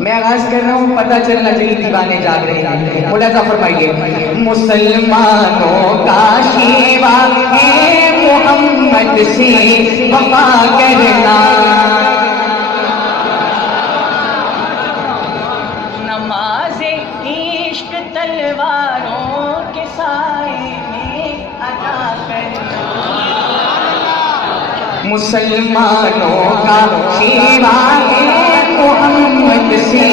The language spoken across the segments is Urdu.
میں آغاز کر رہا ہوں، پتہ چلنا چاہیے دیوانے جاگ رہے ہیں. ملاحظہ فرمائیے. مسلمانوں کا شیوا ہے محمد سے وفا کرنا، نماز عشق تلواروں کے سائے میں ادا کرنا. مسلمانوں کا شیوا ہے محمد سے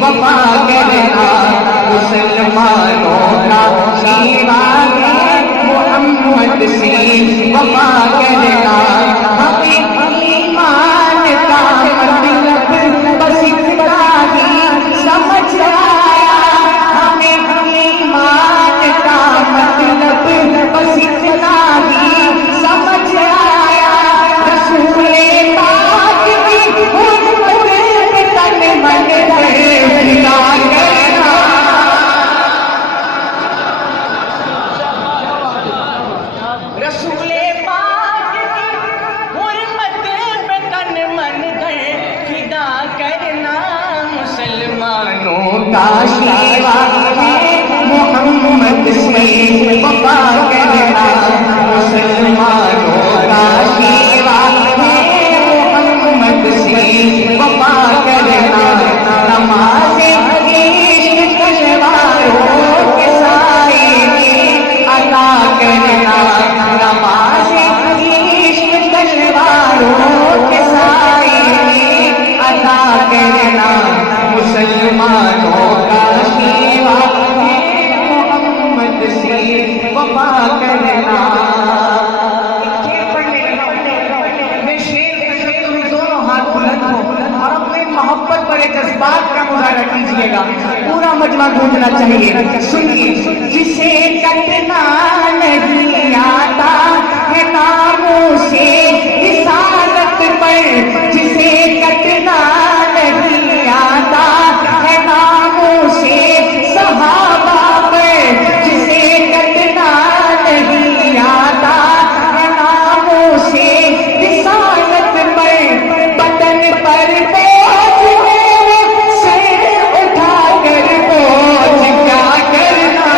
وفا کرنا، مسلمانوں کا شیوا ہے محمد سے وفا کرنا. ہمیں ایمان کا مطلب بس اتنا ہی سمجھ آیا، ہمیں ایمان کا مطلب بس اتنا ہی سمجھ آیا. رسول پاک کی حرمت پہ تن من فدا کرنا، رسول پاک کی حرمت پہ تن من فدا کرنا. مسلمانوں کا شیوا ہے محمد سے وفا کرنا، مسلمانوں کا شیوا ہے محمد سے وفا کرنا. نماز عشق تلواروں کے سائے میں ادا کرنا، نماز عشق تلواروں کے سائے میں ادا کرنا. مسلمانوں کا شیوا ہے محمد سے وفا کرنا. میں شیر کہتے تمہیں دونوں ہاتھ بلند ہو اور اپنے محبت بڑے جذبات کا مظاہرہ کیجیے گا. پورا مجمع گونجنا چاہیے. سنیے. جسے کٹنا نہیں آتا ہے ناموں سے رسالت پر، جسے کٹنا نہیں آتا ہے ناموں سے صحابہ پر، جسے کٹنا نہیں آتا ہے ناموں سے رسالت پر. بدن پر بوجھ میرے سر اٹھا کر بوجھ کیا کرنا،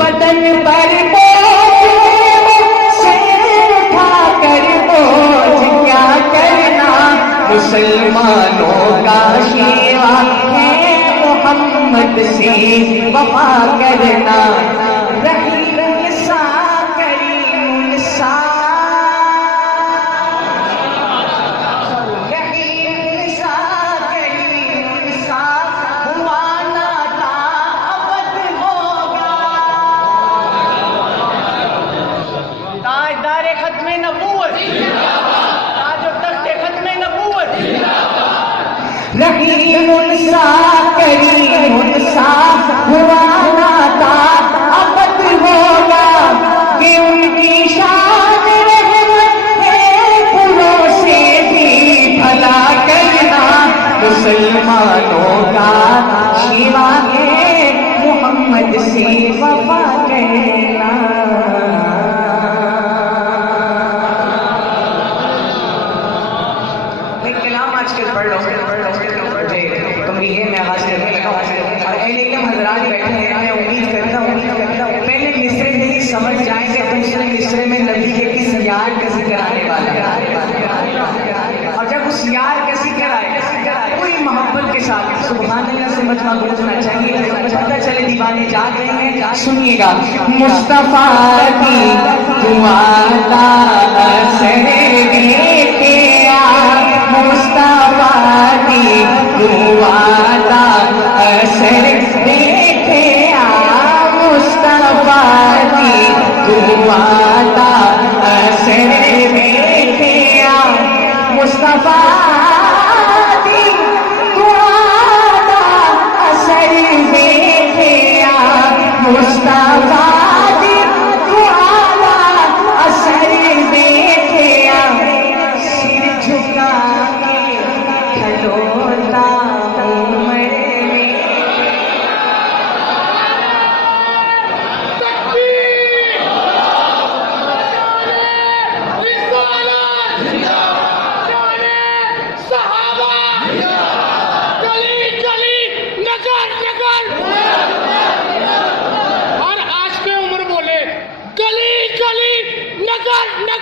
بدن پر بوجھ میرے سر اٹھا کر بوجھ کیا کرنا. مسلمانوں کا شیوا ہے محمد سے وفا کرنا. رحیم سا کریم سا، رحیم سا کریم سا ہوا نہ تھا ابد ہوگا. تاجدار ختم نبوت، تاج و تخت ختم نبوت. رحیم سا کریم سا ہوا نہ تھا ابد ہوگا، کہ ان کی شان رحمت ہے پھولوں سے بھی بھلا کرنا. مسلمانوں کا شیوا ہے محمد سے وفا کرنا. میں کلام آج کل پڑھ رہا ہوں، تم بھی ہے، میں آغاز کرنے لگا ہوں اور اہل علم حضرات بیٹھے ہیں. میں امید کرتا ہوں پہلے مصرے میں ہی سمجھ جائیں کہ دوسرے مصرے میں نبی کے کس یار کا ذکر آنے والا ہے. اور جب اس یار کا ذکر آئے پوری محبت کے ساتھ سبحان اللہ سے مجمع گونجنا چاہیے. پتہ چلے دیوانے جاگ رہے ہیں. سنیے گا. مصطفیٰ کی دعا کا اثر دیتے مصطفیٰ کی دعا کا اثر دیکھے مصطفیٰ کی دعا کا اثر دیکھے مصطفیٰ کی دعا کا اثر دیکھے مصطفیٰ کی دعا کا اثر دیکھے. سر جھکا کے کھلوتا عمر میں تکبیر!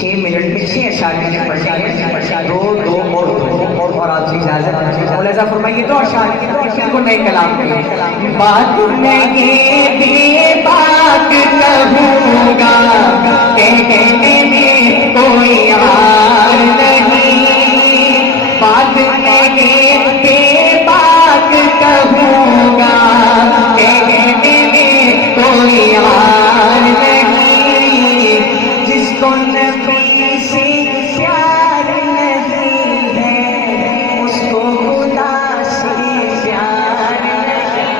6 منٹ میں 6 اشعار میں نے پڑھے ہیں، دو اور آپ سے اجازت ملاحظہ فرمائیے، 2 اشعار کو نئے کلام میں بات میں یہ بے باک کہوں گا، کہنے میں کوئی یار نہیں، بات میں یہ بے باک کہوں گا، کہنے میں کوئی یار نہیں، جس کو نبی سے پیار نہیں ہے اس کو خدا سے پیار نہیں۔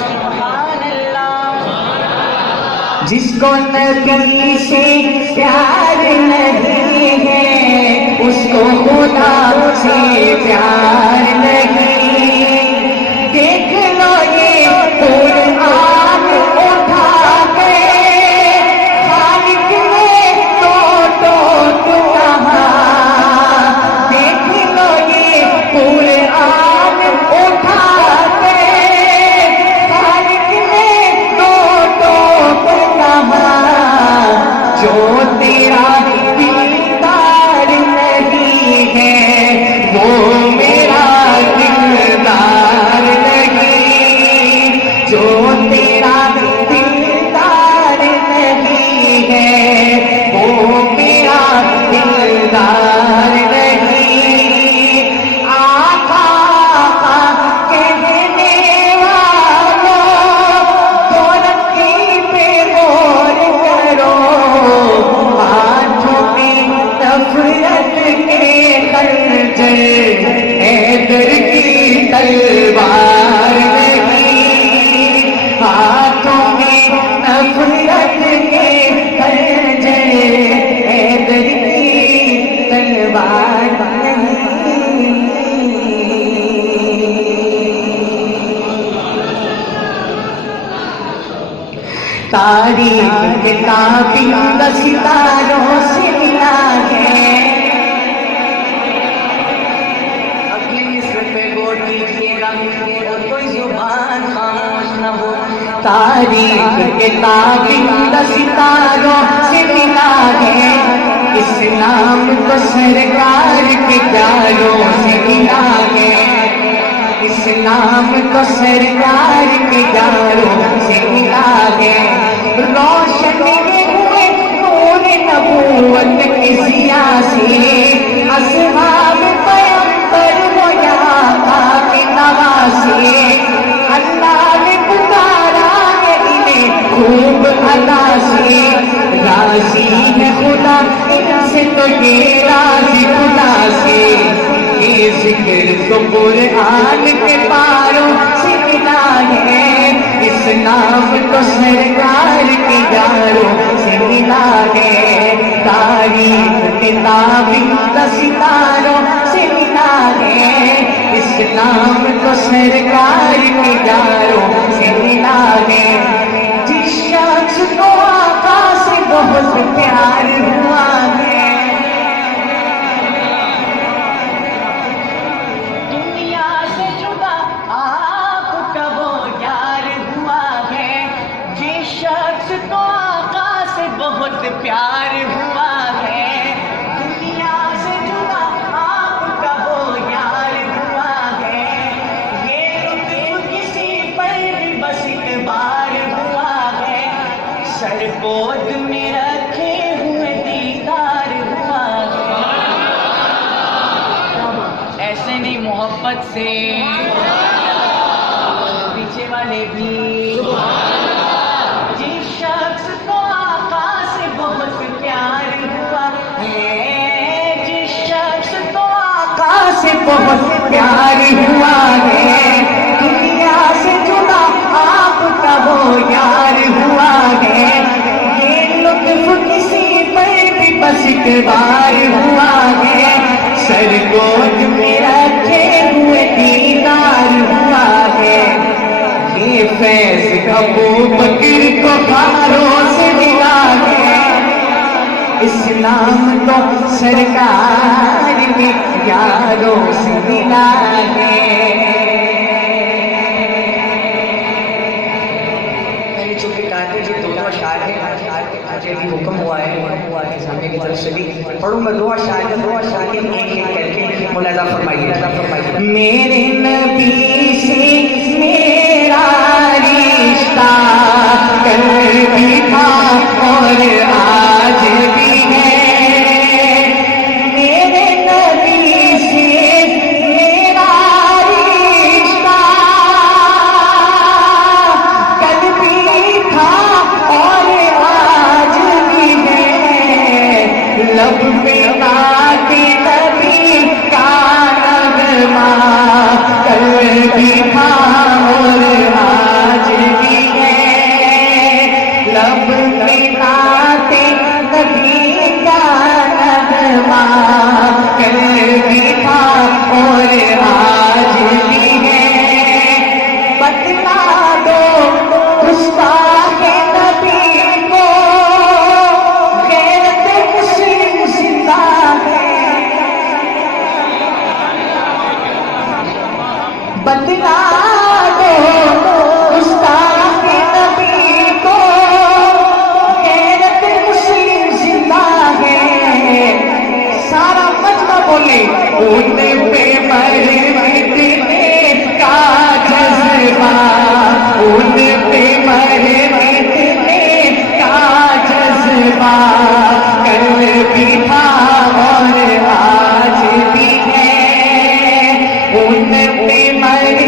سبحان اللہ۔ جس کو نبی سے پیار نہیں ہے اس کو خدا سے پیار نہیں، دیکھ لو یہ قرآن اٹھا کے خالق نے تو کہا، دیکھ لو یہ قرآن اٹھا کے خالق نے تو کہا، جو تیرا دلدار نہیں ہے وہ میرا دلدار نہیں، جو تیرا دلدار نہیں ہے وہ میرا دلدار نہیں۔ آقا کہنے والوں دولت کی پہ غور کرو، ہاتھوں میں نفرت کے خنجر، حیدر کی تلوار نہیں، ہاتھوں میں نفرت کے خنجر، حیدر کی تلوار نہیں۔ تاریخ کتابی ستاروں سے ملا ہے، اگلی مصر پہ غور کیجیے گا اور کوئی زبان خاموش نہ ہو۔ تاریخ کتابی ستاروں سے ملا ہے، اسلام کو سرکار کے پیاروں سے ملا ہے، اسلام کو سرکار کے پیاروں سے ملا ہے، روشن ہوئے نور نبوت کی ضیاء سے، اصحاب پیغمبر وہ یہاں کے نواسے، اللہ نے پکارا ہے انہیں خوب ادا سے، راضی ہے خدا ان سے تو یہ راضی خدا سے، یہ ذکر تو قرآن کے پاروں سے ملا ہے، اسلام تو سرکار کے یاروں سے ملا ہے، تاریخ کتابی ستاروں سے ملا ہے، اسلام تو سرکار کے یاروں سے ملا ہے، جس شخص کو آقا سے بہت پیار ہوا ہے، بہت پیار ہوا ہے، دنیا سے جدا آپ کا وہ یار ہوا ہے، یہ لطف کسی پر بھی بس ایک بار ہوا ہے، سر گود میں رکھے ہوئے دیدار ہوا ہے، ایسے نہیں محبت سے پیچھے والے بھی، جس شخص کو آقا سے بہت پیار ہوا ہے، جس شخص کو آقا سے بہت پیار ہوا ہے، دنیا سے جدا آپ کا وہ یار ہوا ہے، یہ لطف کسی پر بھی بس ایک بار ہوا ہے، سر گود میں رکھے ہوئے دیدار ہوا ہے، یہ فیض ابو بکر کو خاروں سے ملا ہے، اسلام تو سرکار کے یاروں سے ملا ہے۔ میں نے چونکہ کہا تھا جو دونوں اشعار ہیں، مجھے بھی حکم ہوا ہے سامنے کی طرف سے بھی پڑھوں گا دعا شاید ایک کر کے ملاحظہ فرمائیے. میرے نبی سے میرا رشتہ کل بھی تھا اور آج بھی ہے. میرے نبی سے میرا رشتہ کل بھی تھا اور آج بھی ہے. لب پہ نعت نبی کا نغمہ کل بھی تھا اور آج بھی ہے. لب پہ نعت نبی کا نغمہ کل بھی تھا اور آج بھی ہے. بتلا دو گستاخ نبی کو غیرت مسلم زندہ ہے. بتلا دو گستاخ نبی کو غیرت مسلم زندہ ہے. سارا مجمع بولے ان پہ مرنے کا جذبہ ان پہ مرنے کا جذبہ کل بھی تھا اور آج بھی ہے. ان پہ مرنے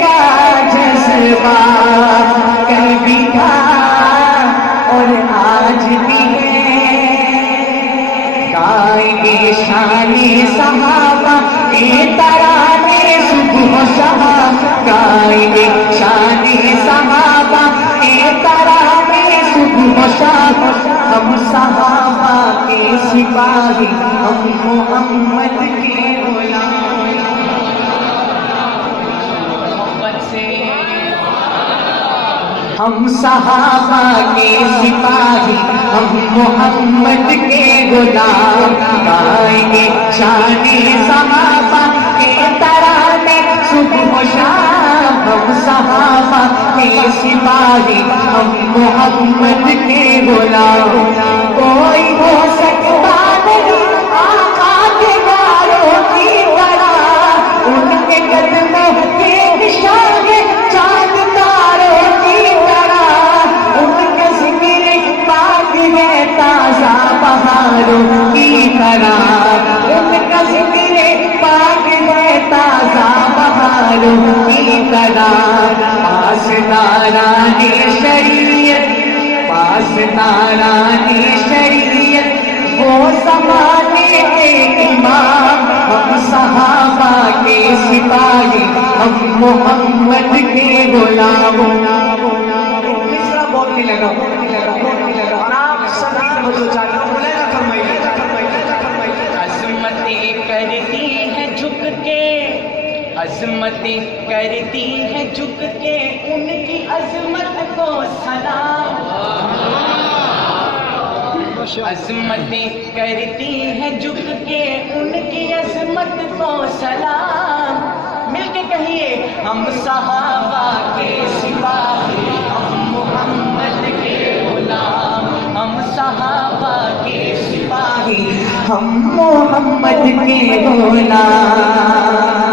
کا جذبہ کل بھی تھا اور آج بھی ہے. گائیں گے شان صحابہ کے ترانے صبح و شام. گائیں گے شان صحابہ کے ترانے صبح و شام. ہم صحابہ کے سپاہی ہم محمد کے غلام. محبت سے ہم صحابہ کے سپاہی ہم محمد کے غلام. گائیں گے شان صحابہ کے ترانے صبح و شام. ہم صحابہ کے سپاہی ہم محمد کے غلام. کوئی ہو سکتا نہیں آقا کے یاروں کی طرح. ان کے قدموں کے نشان چاند تاروں کی طرح. ان کا ذکر پاک ہے تازہ بہاروں کی طرح. ان کا ذکر پاک ہے تازہ بہاروں کی طرح. پاسداران شریعت پاسداران شریعت وہ زمانے کے امام. ہم صحابہ کے سپاہی ہم محمد کے غلام. تیسرا بولنے لگا اور آپ سبھی توجہ چاہتے ہو بولے نہ فرمائیے. عظمتیں کرتی ہیں جھک کے عظمتیں کرتی ہیں جھک کے ان کی عظمت کو سلام. عظمتیں کرتی ہیں جھک کے ان کی عظمت کو سلام. مل کے کہیے ہم صحابہ کے سپاہی ہم محمد کے غلام. ہم صحابہ کے سپاہی ہم محمد کے غلام.